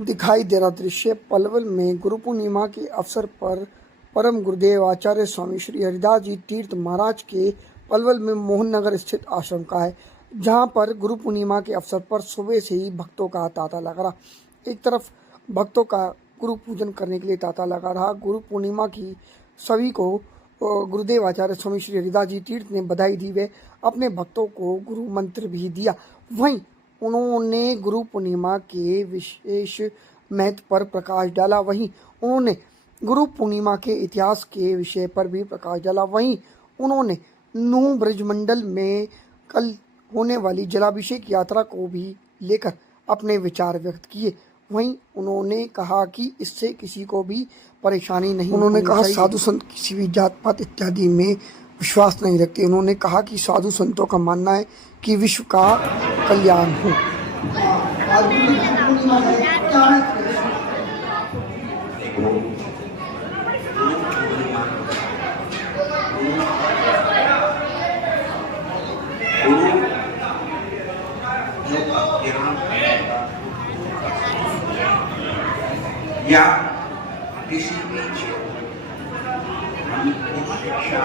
दिखाई दे रहा दृश्य पलवल में गुरु पूर्णिमा के अवसर पर परम गुरुदेव आचार्य स्वामी श्री हरिदास जी तीर्थ महाराज के पलवल में मोहन नगर स्थित आश्रम का है, जहां पर गुरु पूर्णिमा के अवसर पर सुबह से ही भक्तों का तांता लगा रहा। एक तरफ भक्तों का गुरु पूजन करने के लिए तांता लगा रहा। गुरु पूर्णिमा की सभी को गुरुदेव आचार्य स्वामी श्री हरिदास जी तीर्थ ने बधाई दी व अपने भक्तों को गुरु मंत्र भी दिया। वहीं उन्होंने गुरु पूर्णिमा के विशेष महत्व पर प्रकाश डाला। वहीं उन्होंने गुरु पूर्णिमा के इतिहास के विषय पर भी प्रकाश डाला। वहीं उन्होंने नूह ब्रजमंडल में कल होने वाली जलाभिषेक यात्रा को भी लेकर अपने विचार व्यक्त किए। वहीं उन्होंने कहा कि इससे किसी को भी परेशानी नहीं। उन्होंने कहा साधु संत किसी भी जात पात इत्यादि में विश्वास नहीं रखते। उन्होंने कहा कि साधु संतों का मानना है कि विश्व का कल्याण हो। या किसी भी शिक्षा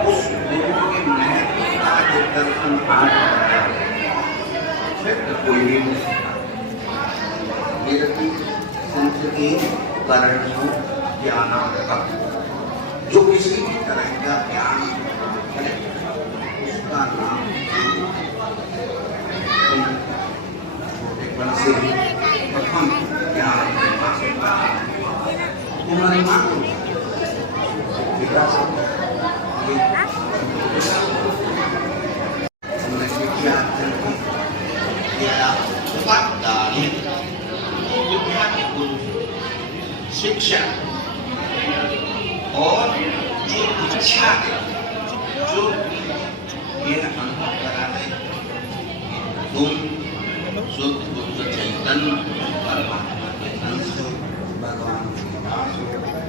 उस गुरु के महत्व का जो दर्शन कोई संस्कृति करणियों ज्ञान जो किसी भी तरह का ज्ञान है उसका नाम छोटेपन से प्रथम ज्ञान तुम्हारे माँ विकास शिक्षा और जो इच्छा है जो ये अनुभव कराने तुम शुद्ध बुद्ध चैतन्य परमात्मा के अंश भगवान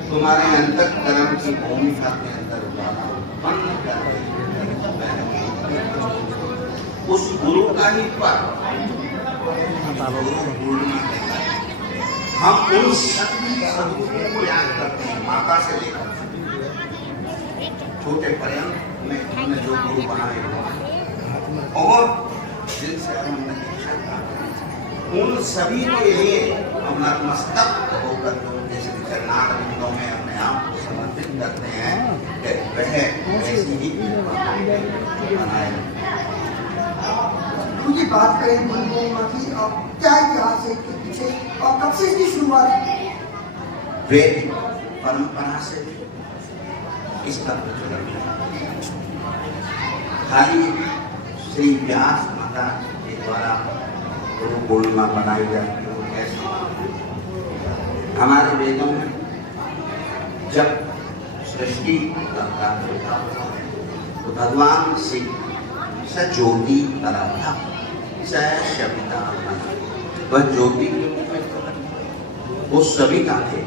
तुम्हारे अंतःकरण की भूमिका के अंदर उत्पन्न करके उस गुरु का ही पर हम उन सभी सदगुरुओं को याद करते हैं, माता से लेकर छोटे पर्यंत में हमने जो गुरु बनाए और जिनसे हम उन सभी के लिए हम नतमस्तक होकर उनके चरणारविंदों में अपने आप को समर्पित करते हैं। वह ऐसी ही बनाए। मुझे बात करें गुरु पूर्णिमा की, क्या इतिहास है इसके पीछे और कब से इसकी शुरुआत है? वेद परंपरा से इसका प्रचलन खाली श्री व्यास माता के द्वारा गुरु पूर्णिमा मनाई जाती है। हमारे वेदों में जब सृष्टि का कार्य होता तो भगवान शिव स ज्योति तराधा स सविता वह ज्योति के रूप में वो सविता थे।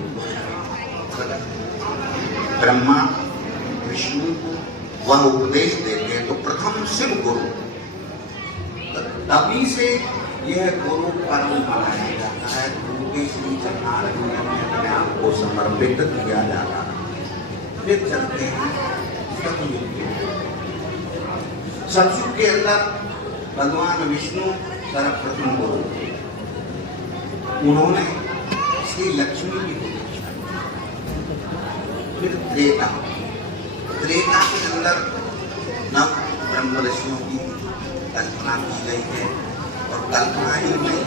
ब्रह्मा विष्णु वह उपदेश देते तो प्रथम शिव गुरु, तभी से यह गुरु पर्व मनाया जाता है। गुरु के श्री चरणारविंद में अपने आप को समर्पित किया जाता है। फिर चलते हैं सतयुग के। सतयुग के अंदर भगवान विष्णु सर्वप्रथम गुरु, उन्होंने श्री लक्ष्मी की पूजा। फिर त्रेता, त्रेता के अंदर नव ब्रह्म ऋषियों की कल्पना की गई है और कल्पना ही में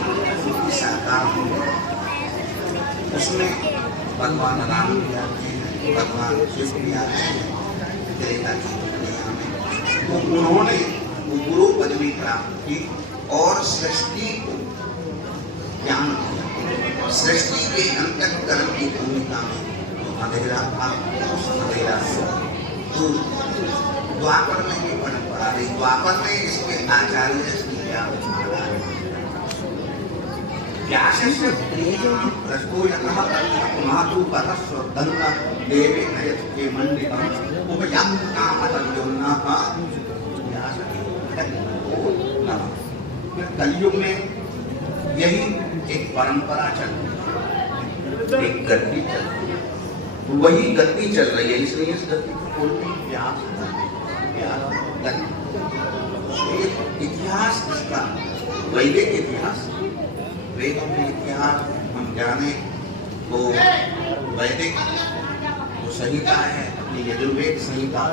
उनकी साकार हो गई। उसमें भगवान राम भी आते हैं, भगवान शिव भी आते हैं त्रेता की दुनिया में। तो उन्होंने गुरु पदवी प्राप्त की और सृष्टि को ज्ञान दिया। सृष्टि के अंतःकरण की भूमिका में अंधेरा था, उस अंधेरा से द्वापर में भी परंपरा रही। द्वापर में इसके आचार्य श्री व्यासस्य रसोयतः महाधूपतस्व दंगा देवे नयत के मंडितम उपयाम कामतयोन्नः व्यास नमो नमः। फिर कलयुग में यही एक परंपरा चलती है, एक गति चलती है, वही गति चल रही है, इसलिए इस गति को बोलते हैं व्यास गति। इतिहास इसका वैदिक इतिहास, वेदों के इतिहास हम जाने तो वैदिक जो संहिता है अपनी यजुर्वेद संहिता,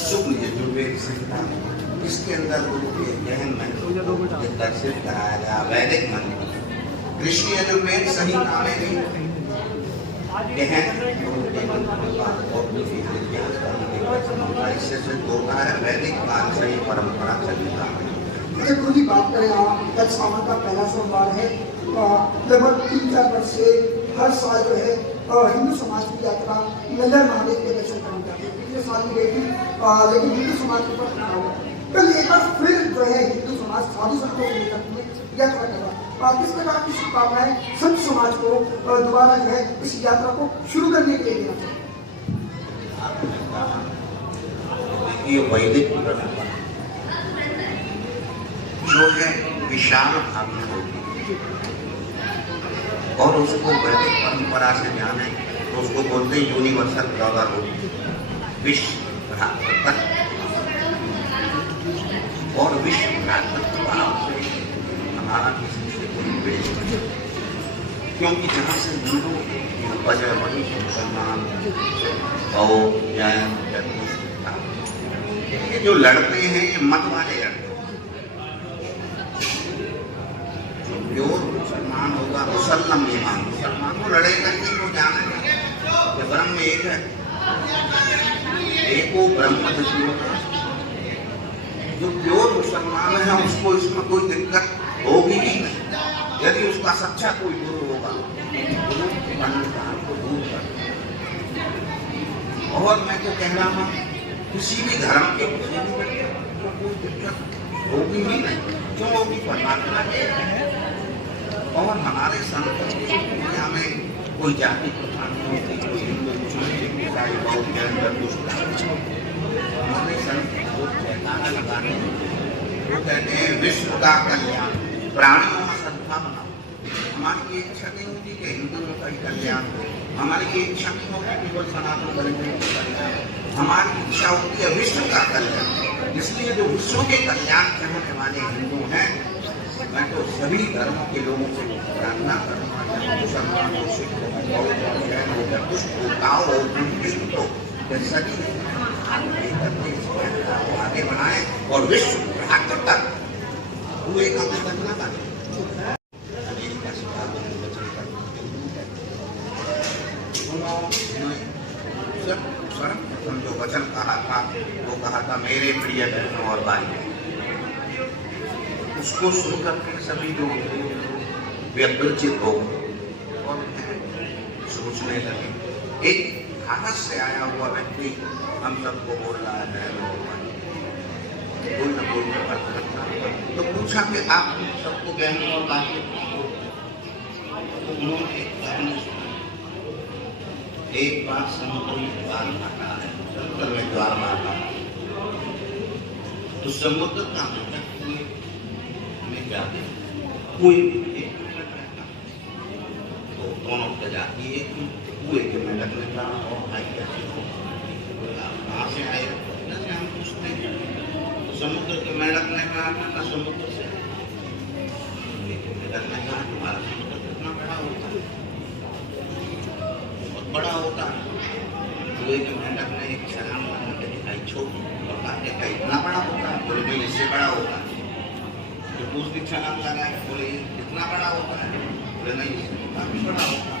शुक्ल यजुर्वेद संहिता, इसके अंदर गुरु के गहन मंत्र को दर्शित कराया गया। वैदिक मंत्र कृष्ण यजुर्वेद संहिता में भी गहन गुरु के मंत्रों का और इतिहास का इससे सिद्ध होता है वैदिक काल से ये परंपरा चली आ रही है। अच्छा गुरु जी, बात करें आप, कल सावन का पहला सोमवार है, लगभग 3-4 वर्ष से हर साल जो है हिंदू समाज की यात्रा नगर महादेव के दर्शन करने जाती है। पिछले साल भी गई थी, लेकिन हिंदू समाज के ऊपर खड़ा हुआ। कल एक बार फिर जो है हिंदू समाज साधु संतों को लेकर यात्रा कर रहा है। किस प्रकार की शुभकामनाएं संत समाज को दोबारा जो है इस यात्रा को शुरू करने के लिए देना चाहिए? ये वैदिक परंपरा जो है विशाल भावी होती है और उसको वैदिक परंपरा से जाने तो उसको बोलते हैं यूनिवर्सल ब्रदरहुड, विश्व भ्रातृत्व और विश्व भ्रातृत्व भाव से हमारा किसी से कोई द्वेष नहीं, क्योंकि जहाँ से हिंदू की उपज है वही मुसलमान और जैन ये जो लड़ते हैं ये मत वाले लड़ते हैं। प्योर मुसलमान होगा, मुसलम ईमान, मुसलमान को लड़ेगा नहीं, वो जानेगा कि ब्रह्म एक है, एको ब्रह्म होगा। जो प्योर मुसलमान है उसको इसमें कोई दिक्कत होगी ही नहीं। यदि उसका सच्चा कोई गुरु होगा, गुरु के अनुष्ठान को दूर कर। और मैं तो कह रहा हूँ किसी भी धर्म के किसी भी व्यक्ति को कोई दिक्कत होगी ही नहीं। क्यों होगी? परमात्मा के है और हमारे संतों की दुनिया में कोई जाति प्रथा नहीं होती, कोई हिंदू मुस्लिम ईसाई बौद्ध जैन कुछ। हमारे संत को जयकारा लगाने वो कहते हैं विश्व का कल्याण, प्राणियों में सद्भावना। हमारी ये इच्छा नहीं होती कि हिंदुओं का ही कल्याण हो, हमारी ये इच्छा नहीं होती केवल सनातन धर्म का कल्याण, हमारी इच्छा होती है विश्व का कल्याण। इसलिए जो विश्व के कल्याण चाहने वाले हिंदू हैं, मैं तो सभी धर्मों के लोगों से प्रार्थना करूँगा, मुसलमान हो, सिख हो, बौद्ध हो, जैन हो, जरदुश्त हो, ताओ हो, बुद्धिस्ट हो, सभी आगे बढ़ाएं और विश्व भ्रातृत्व हुए का बदलना पाए। सर्वप्रथम जो वचन कहा था वो कहा था मेरे प्रिय बहनों और भाइयों, उसको सुनकर के सभी जो व्यग्रचित हो और सोचने लगे। एक भारत से आया हुआ व्यक्ति हम सबको बोल रहा है कोई न कोई तो पूछा कि आप सबको बहनों और भाइयों, तो उन्होंने एक बार समुद्र में द्वार मारा है, समुद्र में द्वार मारा तो समुद्र का में जाते कोई एक तो दोनों प्रजाति एक कुएं के में लगने का और भाई कैसे हो कहाँ से आए हम पूछते हैं तो समुद्र के में लगने का समुद्र से लगने का हमारा समुद्र कितना बड़ा होता है, बहुत बड़ा होता है। कुएं के मेंढक में एक छलांग लगाने के दिखाई छोटी और काटे का इतना बड़ा होता है, बोले नहीं इससे बड़ा होता है। तो दूसरी छलांग लगाए, बोले इतना बड़ा होता है, बोले नहीं इससे काफी बड़ा होता है।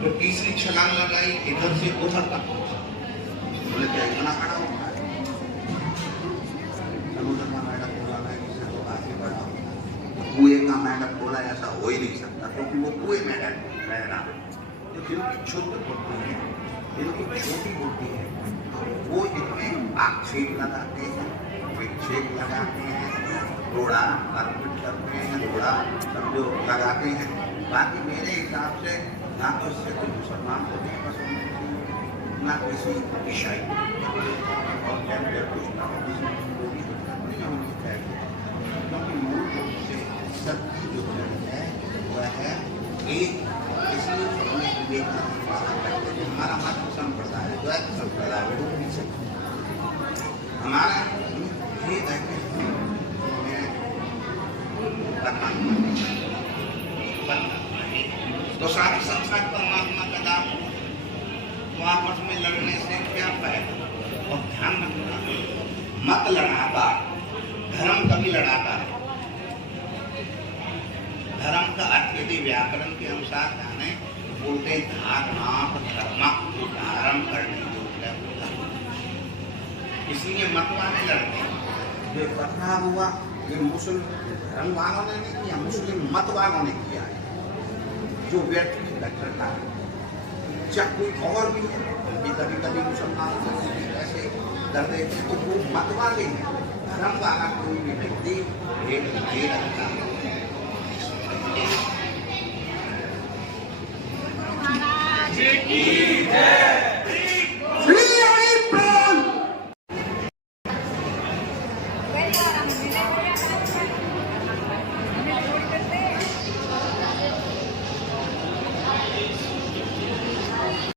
तो तीसरी छलांग लगाई, इधर से उधर तक, बोले क्या इतना बड़ा होता है? समुद्र का मेंढक बोला है इससे तो काफी बड़ा होता है। कुएं का मेंढक बोला ऐसा हो ही नहीं सकता, क्योंकि वो कुएं में रह रहा है। तो जिनकी क्षुद्र बुद्धि है, जिनकी छोटी बुद्धि है, वो इनमें आक्षेप लगाते हैं, विक्षेप लगाते हैं, थोड़ा अर्पित करते हैं, थोड़ा समझो लगाते हैं। बाकी मेरे हिसाब से ना तो इससे कोई मुसलमान को नहीं पसंद, ना किसी ईसाई और जैन कुछ ना नहीं होनी चाहिए, क्योंकि मूल रूप से सबकी जो जड़ है वह है एक। इसलिए स्वामी विवेकानंद कहा करते थे हमारा मत संप्रदाय द्वैत संप्रदाय विरोध नहीं सकता, हमारा भेद है कि तो सारे संसार परमात्मा का दान, तो आपस में लड़ने से क्या फायदा। और ध्यान रखना, मत लड़ाता, धर्म कभी लड़ाता है। धर्म का अर्थ यदि व्याकरण के अनुसार जाने बोलते धारणाप धर्म, धारण करने योग्य होता, इसलिए मत वाले लड़ते। ये बदलाव हुआ ये मुस्लिम धर्म वालों ने नहीं किया, मुस्लिम मत वालों ने किया है, जो व्यक्ति की कट्टरता है। चाहे कोई और भी है, कभी कभी मुसलमान ऐसे कर देते तो वो मत वाले हैं। धर्म वाला कोई भी व्यक्ति भेद नहीं रखता